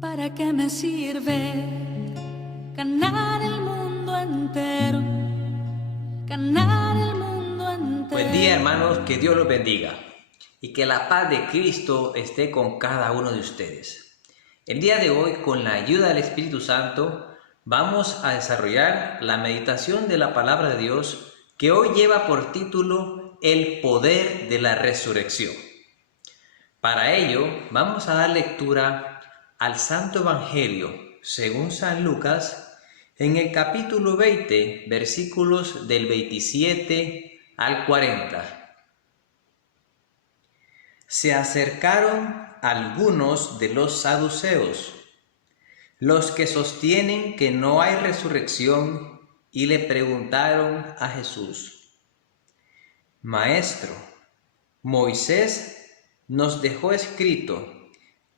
¿Para qué me sirve ganar el mundo entero? Ganar el mundo entero. Buen día, hermanos, que Dios los bendiga y que la paz de Cristo esté con cada uno de ustedes. El día de hoy, con la ayuda del Espíritu Santo, vamos a desarrollar la meditación de la palabra de Dios que hoy lleva por título El poder de la resurrección. Para ello, vamos a dar lectura al Santo Evangelio según San Lucas en el capítulo 20, versículos del 27 al 40. Se acercaron algunos de los saduceos, los que sostienen que no hay resurrección, y le preguntaron a Jesús: Maestro, Moisés nos dejó escrito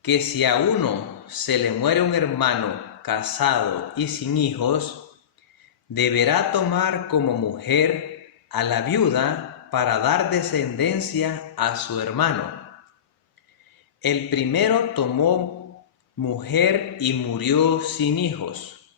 que si a uno se le muere un hermano casado y sin hijos, deberá tomar como mujer a la viuda para dar descendencia a su hermano. El primero tomó mujer y murió sin hijos.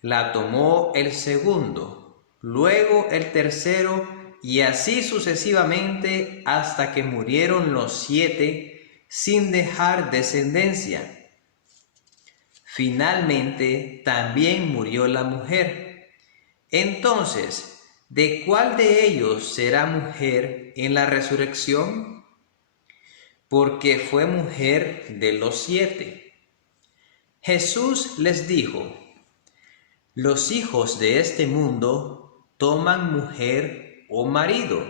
La tomó el segundo, luego el tercero, y así sucesivamente hasta que murieron los 7 sin dejar descendencia. Finalmente también murió la mujer. Entonces, ¿de cuál de ellos será mujer en la resurrección? Porque fue mujer de los 7. Jesús les dijo: los hijos de este mundo toman mujer o marido,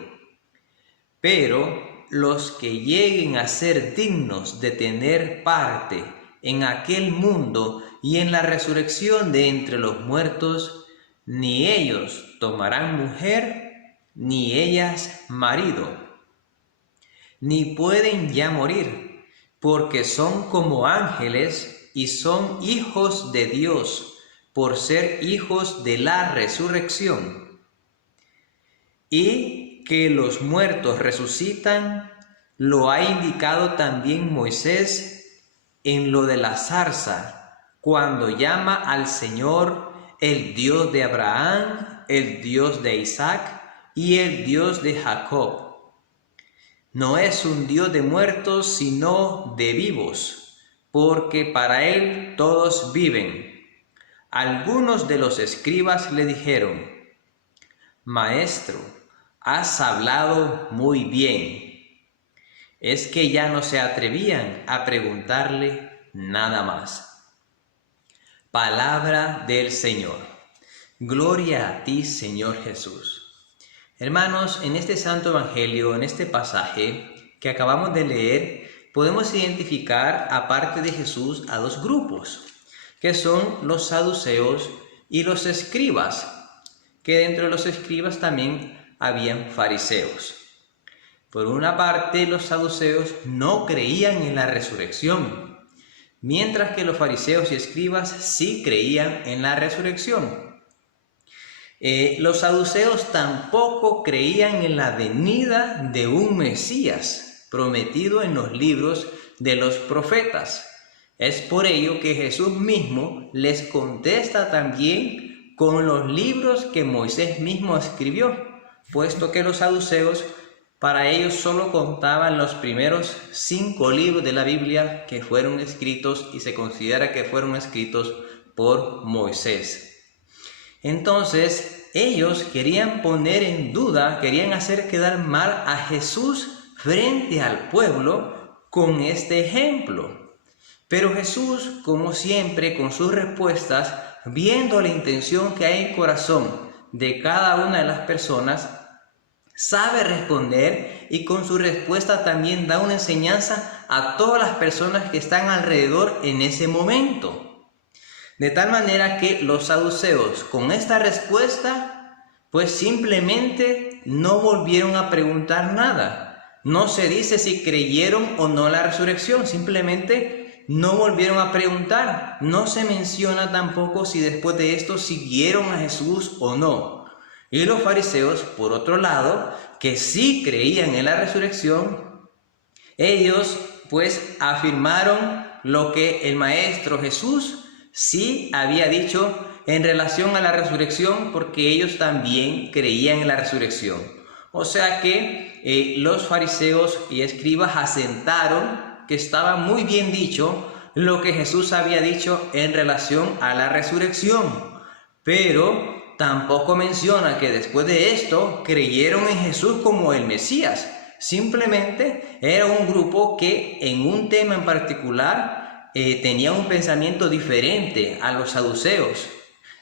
pero los que lleguen a ser dignos de tener parte en aquel mundo y en la resurrección de entre los muertos, ni ellos tomarán mujer, ni ellas marido, ni pueden ya morir, porque son como ángeles y son hijos de Dios, por ser hijos de la resurrección. Y que los muertos resucitan, lo ha indicado también Moisés en lo de la zarza, cuando llama al Señor el Dios de Abraham, el Dios de Isaac y el Dios de Jacob. No es un Dios de muertos, sino de vivos, porque para él todos viven. Algunos de los escribas le dijeron: Maestro, has hablado muy bien. Es que ya no se atrevían a preguntarle nada más. Palabra del Señor. Gloria a ti, Señor Jesús. Hermanos, en este Santo Evangelio, en este pasaje que acabamos de leer, podemos identificar, aparte de Jesús, a dos grupos, que son los saduceos y los escribas, que dentro de los escribas también habían fariseos. Por una parte, los saduceos no creían en la resurrección, mientras que los fariseos y escribas sí creían en la resurrección. Los saduceos tampoco creían en la venida de un Mesías prometido en los libros de los profetas. Es por ello que Jesús mismo les contesta también con los libros que Moisés mismo escribió, puesto que los saduceos, para ellos solo contaban los primeros 5 libros de la Biblia que fueron escritos y se considera que fueron escritos por Moisés. Entonces, ellos querían poner en duda, querían hacer quedar mal a Jesús frente al pueblo con este ejemplo. Pero Jesús, como siempre, con sus respuestas, viendo la intención que hay en el corazón de cada una de las personas, sabe responder y con su respuesta también da una enseñanza a todas las personas que están alrededor en ese momento. De tal manera que los saduceos, con esta respuesta, pues simplemente no volvieron a preguntar nada. No se dice si creyeron o no la resurrección, simplemente no volvieron a preguntar. No se menciona tampoco si después de esto siguieron a Jesús o no. Y los fariseos, por otro lado, que sí creían en la resurrección, ellos pues afirmaron lo que el Maestro Jesús sí había dicho en relación a la resurrección, porque ellos también creían en la resurrección. O sea que los fariseos y escribas asentaron que estaba muy bien dicho lo que Jesús había dicho en relación a la resurrección, pero tampoco menciona que después de esto creyeron en Jesús como el Mesías. Simplemente era un grupo que en un tema en particular tenía un pensamiento diferente a los saduceos.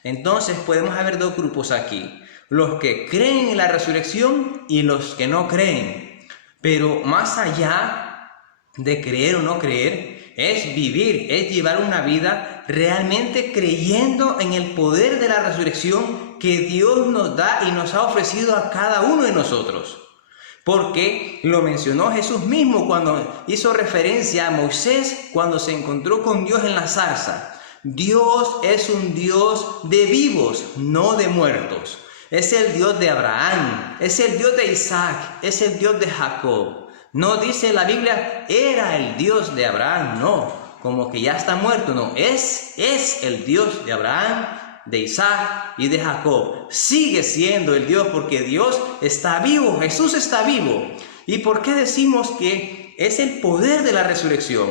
Entonces podemos haber dos grupos aquí: los que creen en la resurrección y los que no creen. Pero más allá de creer o no creer, es vivir, es llevar una vida realmente creyendo en el poder de la resurrección que Dios nos da y nos ha ofrecido a cada uno de nosotros. Porque lo mencionó Jesús mismo cuando hizo referencia a Moisés cuando se encontró con Dios en la zarza. Dios es un Dios de vivos, no de muertos. Es el Dios de Abraham, es el Dios de Isaac, es el Dios de Jacob. No dice la Biblia, era el Dios de Abraham, no, como que ya está muerto, no. Es el Dios de Abraham, de Isaac y de Jacob. Sigue siendo el Dios porque Dios está vivo, Jesús está vivo. ¿Y por qué decimos que es el poder de la resurrección?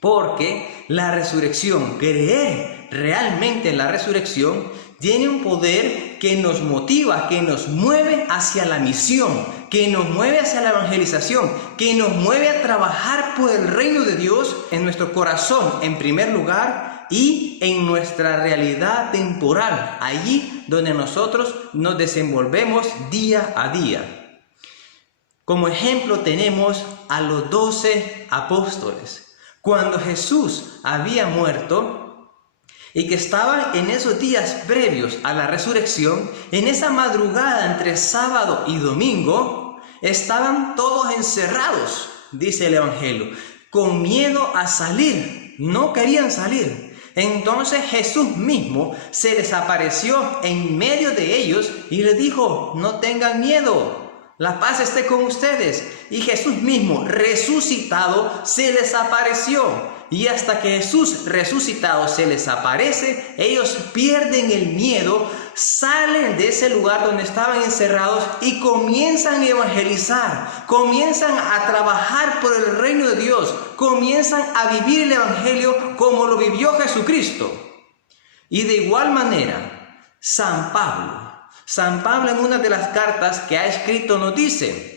Porque la resurrección, creer realmente en la resurrección, tiene un poder que nos motiva, que nos mueve hacia la misión, que nos mueve hacia la evangelización, que nos mueve a trabajar por el reino de Dios en nuestro corazón en primer lugar y en nuestra realidad temporal, allí donde nosotros nos desenvolvemos día a día. Como ejemplo tenemos a los 12 apóstoles. Cuando Jesús había muerto y que estaban en esos días previos a la resurrección, en esa madrugada entre sábado y domingo, estaban todos encerrados, dice el Evangelio, con miedo a salir, no querían salir. Entonces Jesús mismo se les apareció en medio de ellos y les dijo, no tengan miedo, la paz esté con ustedes. Y Jesús mismo, resucitado, se les apareció. Y hasta que Jesús resucitado se les aparece, ellos pierden el miedo, salen de ese lugar donde estaban encerrados y comienzan a evangelizar, comienzan a trabajar por el reino de Dios, comienzan a vivir el evangelio como lo vivió Jesucristo. Y de igual manera, San Pablo en una de las cartas que ha escrito nos dice,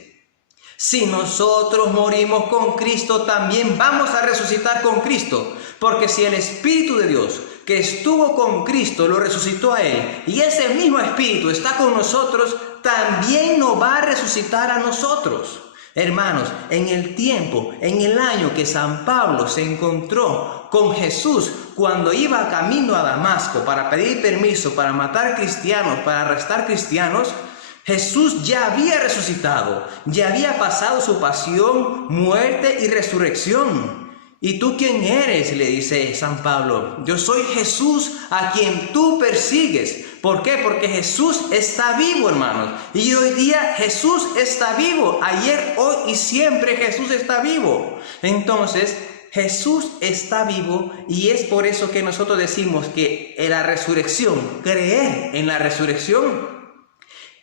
si nosotros morimos con Cristo, también vamos a resucitar con Cristo. Porque si el Espíritu de Dios que estuvo con Cristo lo resucitó a Él, y ese mismo Espíritu está con nosotros, también nos va a resucitar a nosotros. Hermanos, en el tiempo, en el año que San Pablo se encontró con Jesús cuando iba camino a Damasco para pedir permiso para matar cristianos, para arrestar cristianos, Jesús ya había resucitado, ya había pasado su pasión, muerte y resurrección. ¿Y tú quién eres?, le dice San Pablo. Yo soy Jesús a quien tú persigues. ¿Por qué? Porque Jesús está vivo, hermanos. Y hoy día Jesús está vivo. Ayer, hoy y siempre Jesús está vivo. Entonces, Jesús está vivo y es por eso que nosotros decimos que en la resurrección, creer en la resurrección,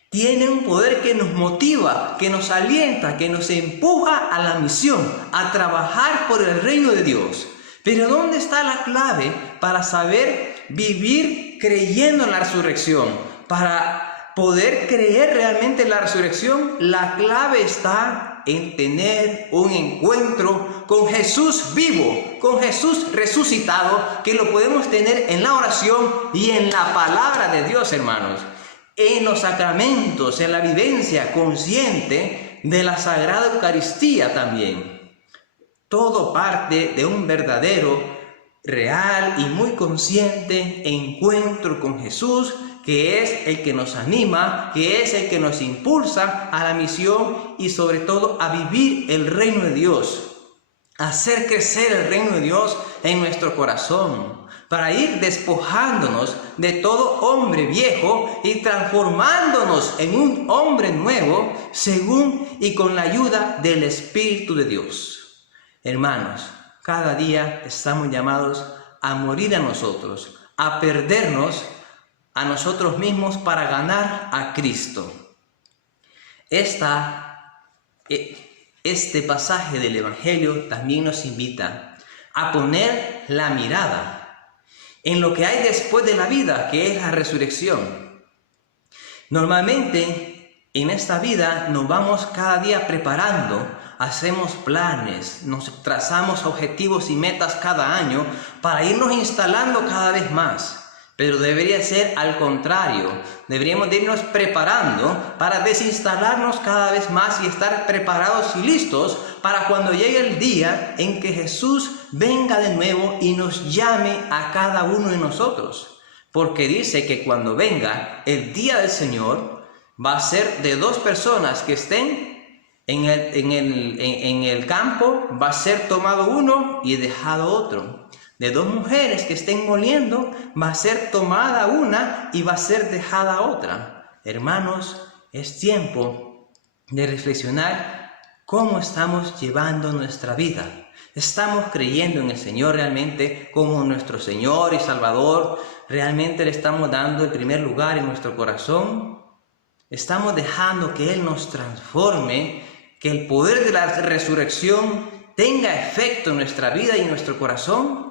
tiene un poder que nos motiva, que nos alienta, que nos empuja a la misión, a trabajar por el reino de Dios. Pero ¿dónde está la clave para saber vivir creyendo en la resurrección? Para poder creer realmente en la resurrección, la clave está en tener un encuentro con Jesús vivo, con Jesús resucitado, que lo podemos tener en la oración y en la palabra de Dios, hermanos. En los sacramentos, en la vivencia consciente de la Sagrada Eucaristía también. Todo parte de un verdadero, real y muy consciente encuentro con Jesús, que es el que nos anima, que es el que nos impulsa a la misión y sobre todo a vivir el reino de Dios, a hacer crecer el reino de Dios en nuestro corazón, para ir despojándonos de todo hombre viejo y transformándonos en un hombre nuevo según y con la ayuda del Espíritu de Dios. Hermanos, cada día estamos llamados a morir a nosotros, a perdernos a nosotros mismos para ganar a Cristo. Este pasaje del Evangelio también nos invita a poner la mirada en lo que hay después de la vida, que es la resurrección. Normalmente en esta vida nos vamos cada día preparando, hacemos planes, nos trazamos objetivos y metas cada año para irnos instalando cada vez más. Pero debería ser al contrario, deberíamos de irnos preparando para desinstalarnos cada vez más y estar preparados y listos para cuando llegue el día en que Jesús venga de nuevo y nos llame a cada uno de nosotros. Porque dice que cuando venga el día del Señor va a ser de dos personas que estén en el campo, va a ser tomado uno y dejado otro. De dos mujeres que estén moliendo, va a ser tomada una y va a ser dejada otra. Hermanos, es tiempo de reflexionar cómo estamos llevando nuestra vida. ¿Estamos creyendo en el Señor realmente como nuestro Señor y Salvador? ¿Realmente le estamos dando el primer lugar en nuestro corazón? ¿Estamos dejando que Él nos transforme, que el poder de la resurrección tenga efecto en nuestra vida y en nuestro corazón?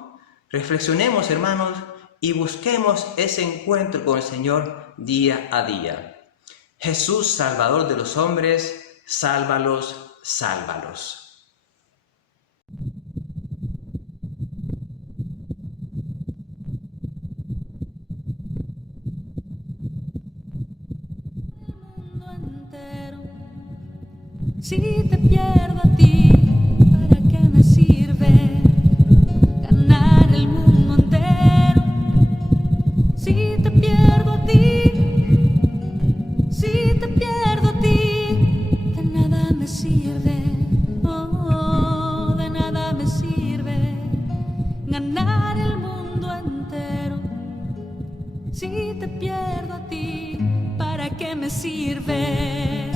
Reflexionemos, hermanos, y busquemos ese encuentro con el Señor día a día. Jesús, Salvador de los hombres, sálvalos, sálvalos. Si te pierdo a ti, ¿para qué me sirve ganar el mundo entero? Si te pierdo a ti, si te pierdo a ti, de nada me sirve, oh, de nada me sirve ganar el mundo entero. Si te pierdo a ti, ¿para qué me sirve